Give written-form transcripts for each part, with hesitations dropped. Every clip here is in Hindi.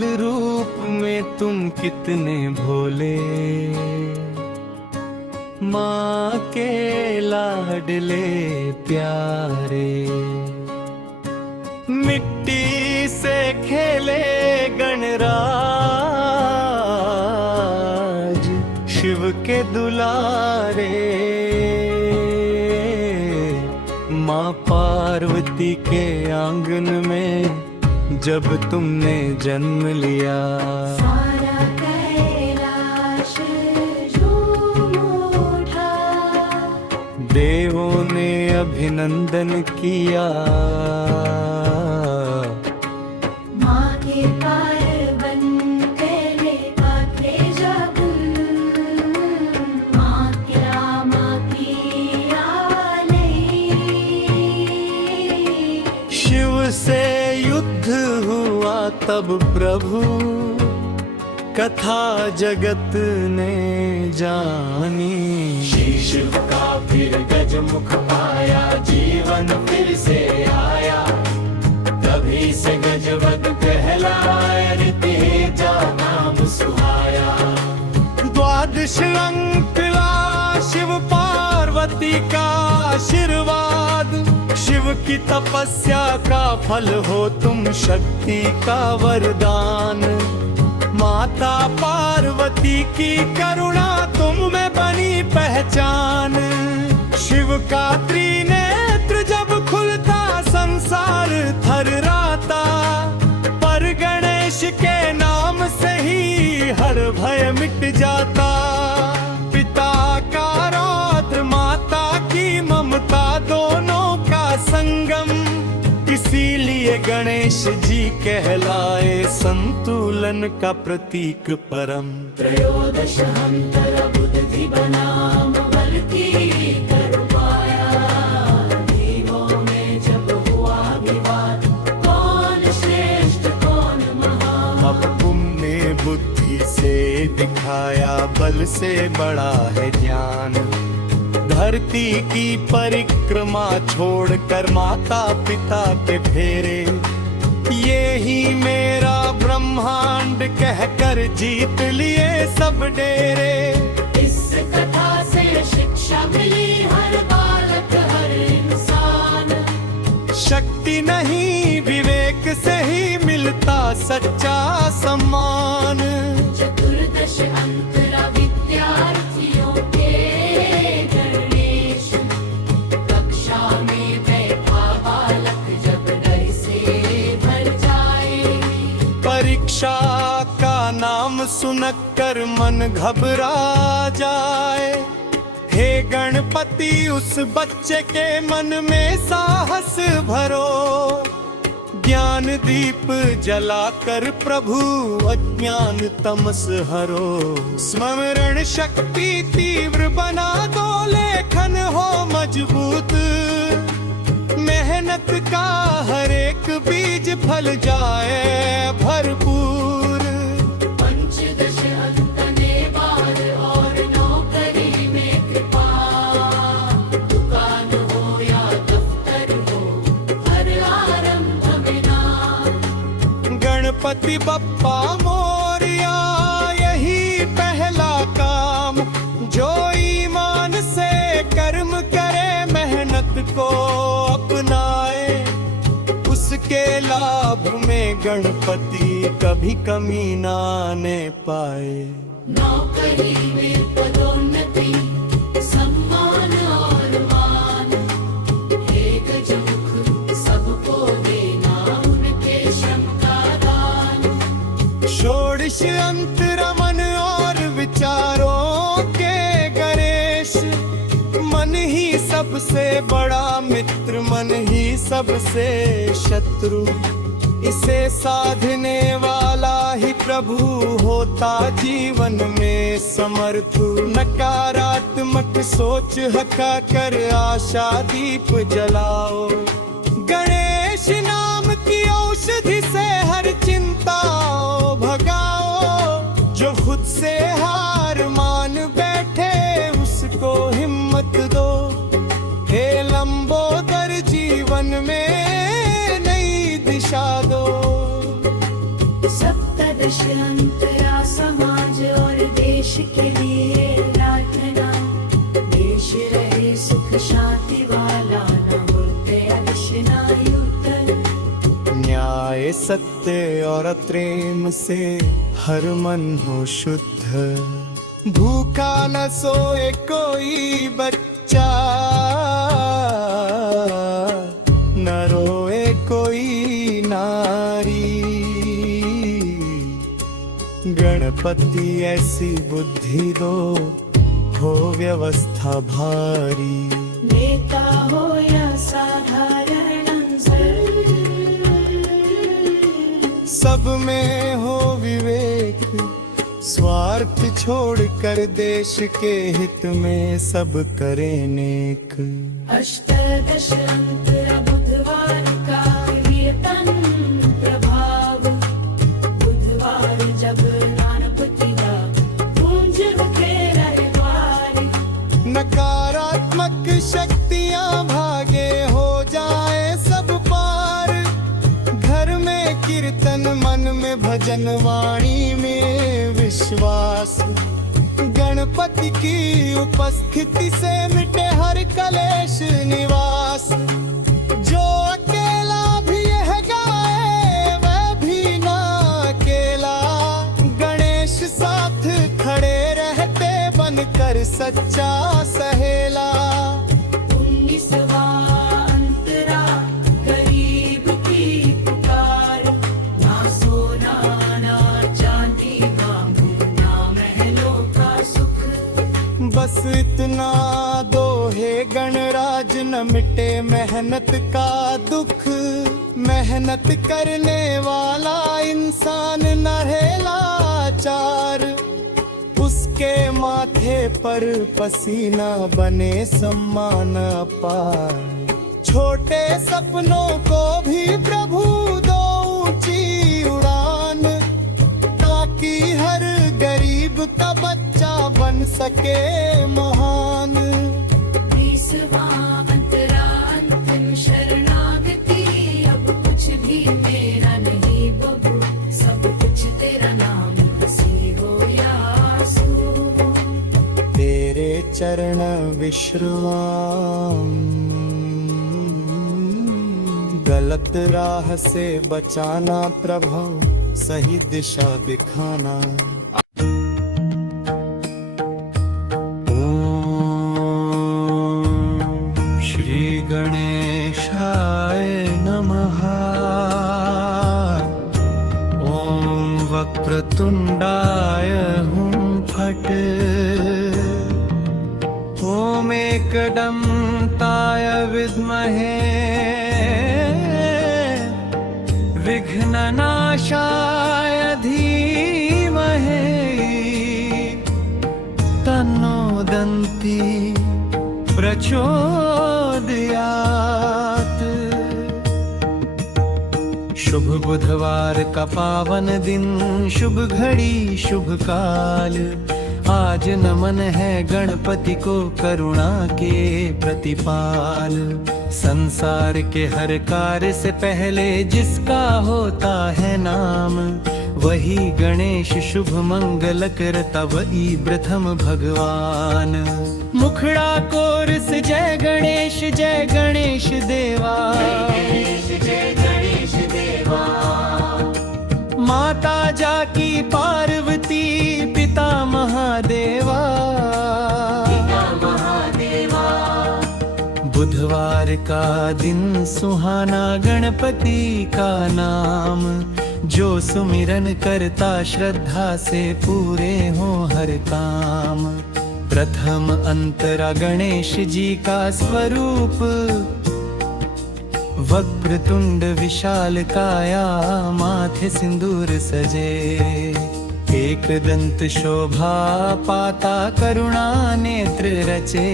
बाल रूप में तुम कितने भोले, माँ के लाडले प्यारे। मिट्टी से खेले गणराज शिव के दुलारे, माँ पार्वती के आंगन में जब तुमने जन्म लिया, सारा कैलाश झूम उठा। देवों ने अभिनंदन किया, माँ के पार बन कैले पात्रे जगुन, माँ के रामा की आलई। शिव से युद्ध हुआ तब प्रभु कथा जगत ने जानी। शिव का फिर गजमुख पाया, जीवन फिर से आया, तभी से गजवद कहलाया, रितेजा नाम सुहाया। द्वादश अंकला शिव पार्वती का आशीर्वाद, शिव की तपस्या का फल हो तुम, शक्ति का वरदान। माता पार्वती की करुणा तुम में बनी पहचान। शिव का त्रिनेत्र जब खुलता संसार थर्राता, पर गणेश के नाम से ही हर भय मिट जाता। पिता का रौद्र, माता की ममता, दोनों का संगम, इसीलिए गणेश जी कहलाए संतुलन का प्रतीक परम। त्रयोदश हंतर बुद्धि बनाम बल की करुपाया, देवों में जब हुआ विवाद, कौन श्रेष्ठ कौन महान। अब तुमने बुद्धि से दिखाया, बल से बड़ा है ज्ञान। धरती की परिक्रमा छोड़कर माता पिता के फेरे, ये ही मेरा ब्रह्मांड कहकर जीत लिए सब डेरे। इस कथा से शिक्षा मिली हर बालक हर इंसान, शक्ति नहीं विवेक से ही मिलता सच्चा सम्मान। चतुर्दश अंतरा विद्यार्थियों के परीक्षा का नाम सुनकर मन घबरा जाए, हे गणपति उस बच्चे के मन में साहस भरो। ज्ञान दीप जलाकर प्रभु अज्ञान तमस हरो। स्मरण शक्ति तीव्र बना दो, लेखन हो मजबूत, मेहनत का हर एक बीज फल जाए भरपूर। पंचदश अंतने बार और नौकरी में कृपा, दुकान हो या दफ्तर हो हर आरंभ में नाम। गणपति बप्पा मोरया यही पहला काम, जो ईमान से कर्म करे मेहनत को अपनाए, उसके लाभ में गणपति कभी कमी ना आने पाए। नौकरी में पदोन्नति, सम्मान और मान, हे गजमुख सबको देना उनके श्रम का दान। षोडश अंतरा मन और विचारों के गणेश, मन ही सबसे बड़ा मित्र, मन ही सबसे शत्रु। इसे साधने वाला ही प्रभु होता जीवन में समर्थु। नकारात्मक सोच हटा कर आशा दीप जलाओ, गणेश नाम की औषधि से हर चिंता भगाओ। जो खुद से हार मान बैठे उसको हिम्मत दो, हे लंबोदर जीवन में नई दिशा दो। सप्तदश दश अंतरा समाज और देश के लिए प्रार्थना। देश रहे सुख शांति वाला, न होते अविश्नायुतन। न्याय सत्य और प्रेम से हर मन हो शुद्ध, भूखा न सोए कोई बच्चा, न रोए कोई नारी। गणपति ऐसी बुद्धि दो, हो व्यवस्था भारी। नेता हो या साधारण अंसर, सब में हो विवेक, स्वार्थ छोड़कर देश के हित में सब करें नेक। अष्टदश अंतरा बुधवार का कीर्तन प्रभाव। बुधवार जब गणपति का पूंज के रविवार। नकारात्मक शक्तियां भागे, हो जाए सब पार। घर में कीर्तन, मन में भजन, वाणी में विश्वास। गणपति की उपस्थिति से मिटे हर कलेश निवास। जो अकेला भी यह गाए, वह भी ना अकेला। गणेश साथ खड़े रहते, बनकर सच्चा सहेला। 19वां अंतरा गरीब की पुकार। ना सोना ना चांदी, ना महलों का सुख। बस इतना दो हे गणराज, न मिटे मेहनत का दुख। मेहनत करने वाला इंसान न रहे लाचार। उसके माथे पर पसीना बने सम्मान अपार। छोटे सपनों को भी प्रभु दो ऊंची उड़ान, ताकि हर गरीब का बच्चा बन सके महान। 20वां अंतरा अंतिम शरणागति। अब कुछ भी मेरा नहीं बबू, सब कुछ तेरा नाम। हंसी हो या आंसू हो, तेरे चरण विश्राम। गलत राह से बचाना प्रभु, सही दिशा दिखाना। ओम श्री गणेशाय नमः। ओम वक्रतुंडाय हुं फट्। ओम एकदंताय विद्महे विघ्ननाशाय धीमहि। तन्नो दन्ति प्रचोदयात्। शुभ बुधवार का पावन दिन, शुभ घड़ी शुभ काल। आज नमन है गणपति को, करुणा के प्रतिपाल। संसार के हर कार्य से पहले जिसका होता है नाम, वही गणेश शुभ मंगल करता, वही प्रथम भगवान। मुखड़ा कोरस जय गणेश देवा। जय गणेश देवा। माता जाकी पार्वती, पिता महादेवा। बुधवार का दिन सुहाना, गणपति का नाम। जो सुमिरन करता श्रद्धा से, पूरे हो हर काम। प्रथम अंतरा गणेश जी का स्वरूप, वक्रतुंड विशाल काया, माथे सिंदूर सजे। एक दंत शोभा पाता, करुणा नेत्र रचे।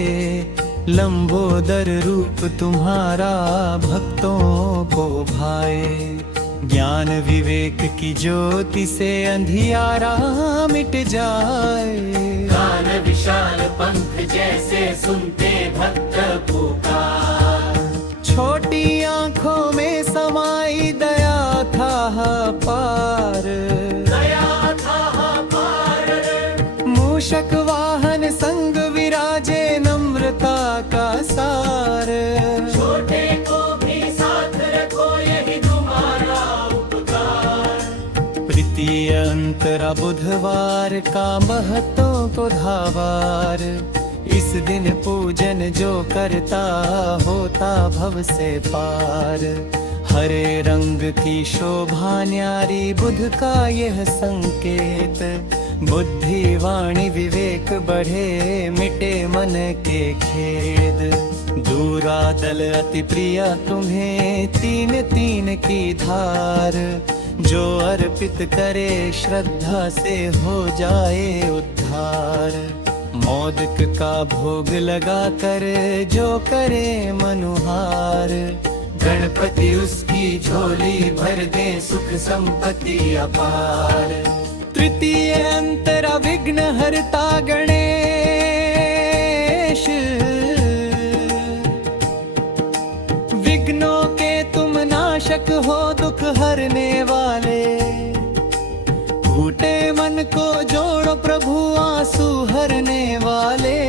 लंबोदर रूप तुम्हारा, भक्तों को भाए। ज्ञान विवेक की ज्योति से अंधियारा मिट जाए। कान विशाल पंख जैसे सुनते भक्त पुकार। छोटी आंखों में समाई दया था पार। दया मूषक वाहन संग विराजे नम्रता का सार। छोटे को भी साथ रखो यही तुम्हारा उपकार। तृतीय अंतरा बुधवार का महतो को धावार। इस दिन पूजन जो करता होता भव से पार। हरे रंग की शोभा न्यारी बुध का यह संकेत। बुद्धि वाणी विवेक बढ़े मिटे मन के खेद। दूरा दल अति प्रिय तुम्हें तीन तीन की धार। जो अर्पित करे श्रद्धा से हो जाए उद्धार। मोदक का भोग लगा कर जो करे मनुहार। गणपति उसकी झोली भर दे सुख संपत्ति अपार। तृतीय अंतरा विघ्न हरता गणेश। विघ्नों के तुम नाशक हो दुख हरने वाले। टूटे मन को जोड़ो प्रभु आंसू हरने वाले।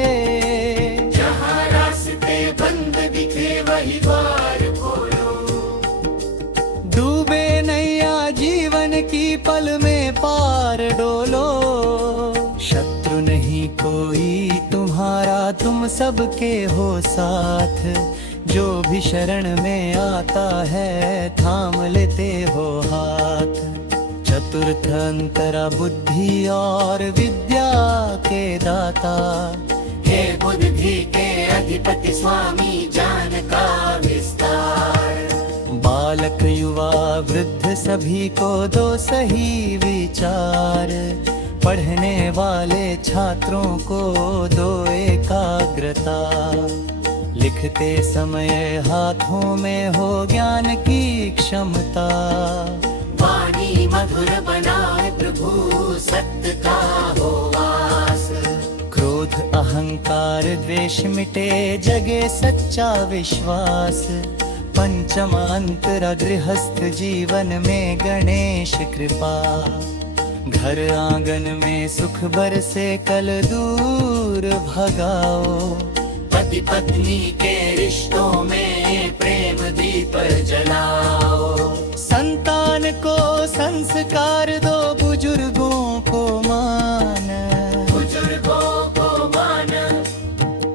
जहाँ रास्ते बंद दिखे वही द्वार खोलो। डूबे नैया जीवन की पल में पार डोलो। शत्रु नहीं कोई तुम्हारा तुम सबके हो साथ। जो भी शरण में आता है थाम लेते हो हाथ। चतुर्थ अंतरा बुद्धि और विद्या के दाता। हे बुद्धि के अधिपति स्वामी ज्ञान का विस्तार। बालक युवा वृद्ध सभी को दो सही विचार। पढ़ने वाले छात्रों को दो एकाग्रता। लिखते समय हाथों में हो ज्ञान की क्षमता। वाणी मधुर बनाए प्रभु सत्य का हो वास। क्रोध अहंकार द्वेष मिटे जगे सच्चा विश्वास। पंचम अंतरा गृहस्थ जीवन में गणेश कृपा। घर आंगन में सुख बरसे कल दूर भगाओ। पति पत्नी के रिश्तों में प्रेम दीप जलाओ। संतान को संस्कार दो बुजुर्गों को मान। बुजुर्गों को मान।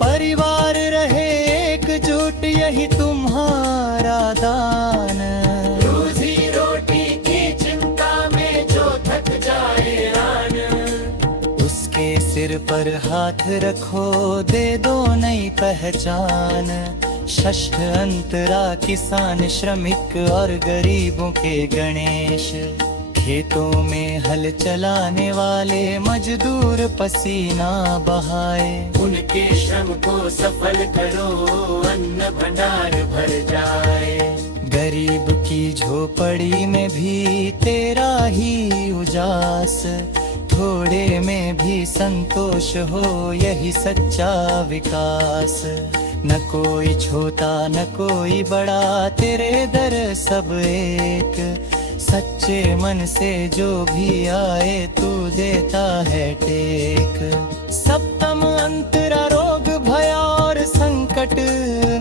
परिवार रहे एकजुट यही तुम्हारा दान। रोजी रोटी की चिंता में जो थक जाए रान। उसके सिर पर हाथ रखो दे दो नई पहचान। षष्ठ अंतरा किसान श्रमिक और गरीबों के गणेश। खेतों में हल चलाने वाले मजदूर पसीना बहाए। उनके श्रम को सफल करो अन्न भंडार भर जाए। गरीब की झोपड़ी में भी तेरा ही उजास। थोड़े में भी संतोष हो यही सच्चा विकास। न कोई छोटा न कोई बड़ा तेरे दर सब एक। सच्चे मन से जो भी आए तू देता है टेक। सप्तम अंतरा रोग भय और संकट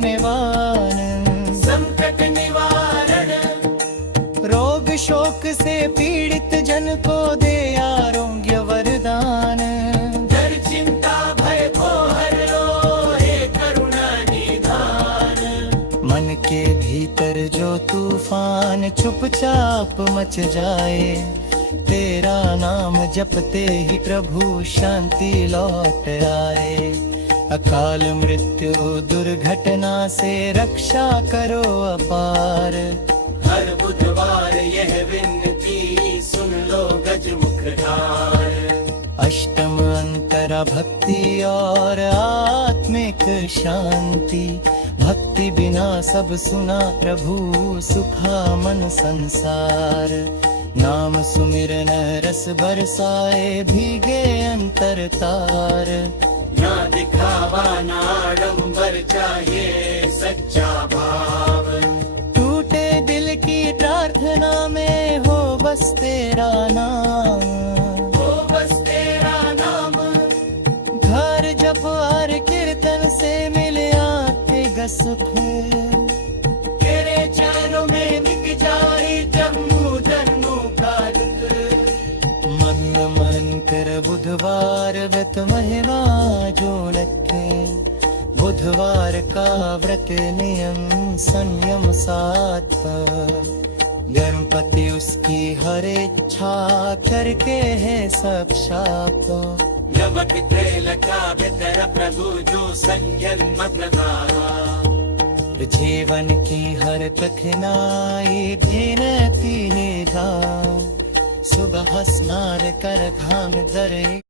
निवारण। संकट निवारण। रोग शोक से पीड़ित जन को दे आरोग्य वरदान। डर चिंता भय को हर लो हे करुणा निधान। मन के भीतर जो तूफान चुपचाप मच जाए। तेरा नाम जपते ही प्रभु शांति लौट आए। अकाल मृत्यु दुर्घटना से रक्षा करो अपार। हर बुधवार यह विनती सुन लो गजमुखधार। अष्टम अंतरा भक्ति और आत्मिक शांति। भक्ति बिना सब सुना प्रभु सुखा मन संसार। नाम सुमिरन रस बरसाए भीगे अंतर तार। ना दिखावा ना आडंबर चाहिए सच्चा भाव। टूटे दिल की प्रार्थना में हो बस तेरा नाम। हो बस तेरा नाम। फिर बुधवार व्रत महिमा जो रखे, बुधवार का व्रत नियम संयम सात्विक, गणपति उसकी हर इच्छा करके है सब शाप। नमक तेल का बेतर प्रभु जो संयम प्रदान, जीवन की हर कठिनाई गिनती निदान, सुबह स्नान कर भांग धरे